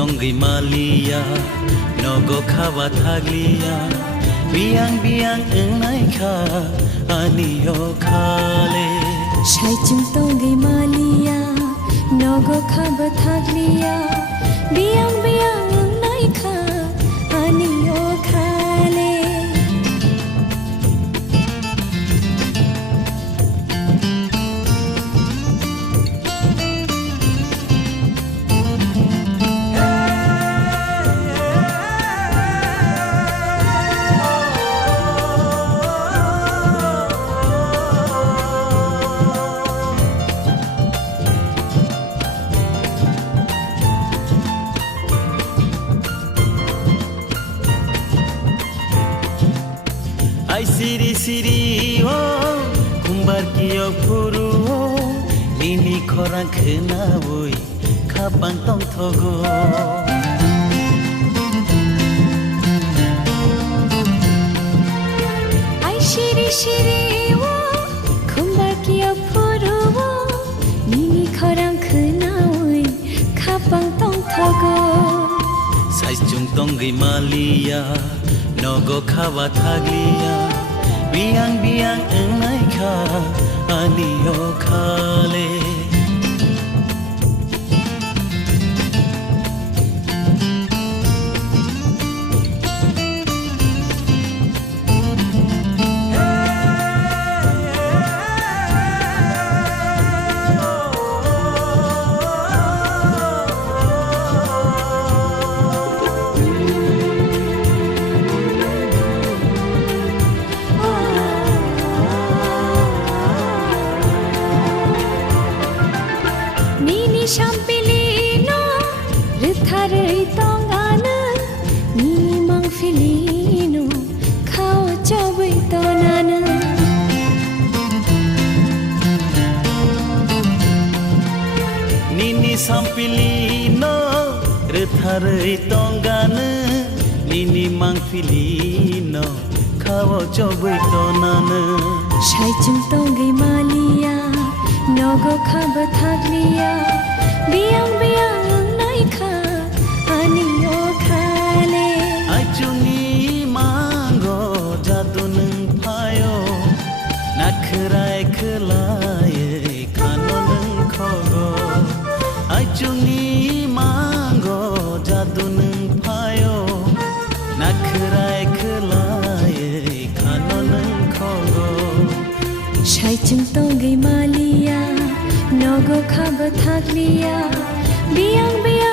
Tongi malia nogo khawa thaglia biang biang enai kha aniyo khale Shai chung tongi malia nogo khawa thaglia biang biang enai kha aniyo khale Ai siri siri o kumbar kiyo puru o nini khorang khena boi khapang tong thogo Ai shiri shiri o kumbar kiyo puru o nini khorang khena oi khapang tong thogo Sai chung tongi malia nogo khawa thaglia biang biang enai kha aniyo khale Champilino, ritharei tongana, nini mangfilino, khao chabai tonana. Nini champilino, ritharei tongana, nini mangfilino, khao chabai tonana. Shai chung tongi malia, nogo khaba thaglia. Biang biang nai kha aniyo khale Ai chuni mango jadu nung phayo nakhrai khlai khano nung khogo Ai chuni mango jadu nung phayo nakhrai khlai khano nung khogo Shai chung tongi malia nogo khaba thaglia biang biang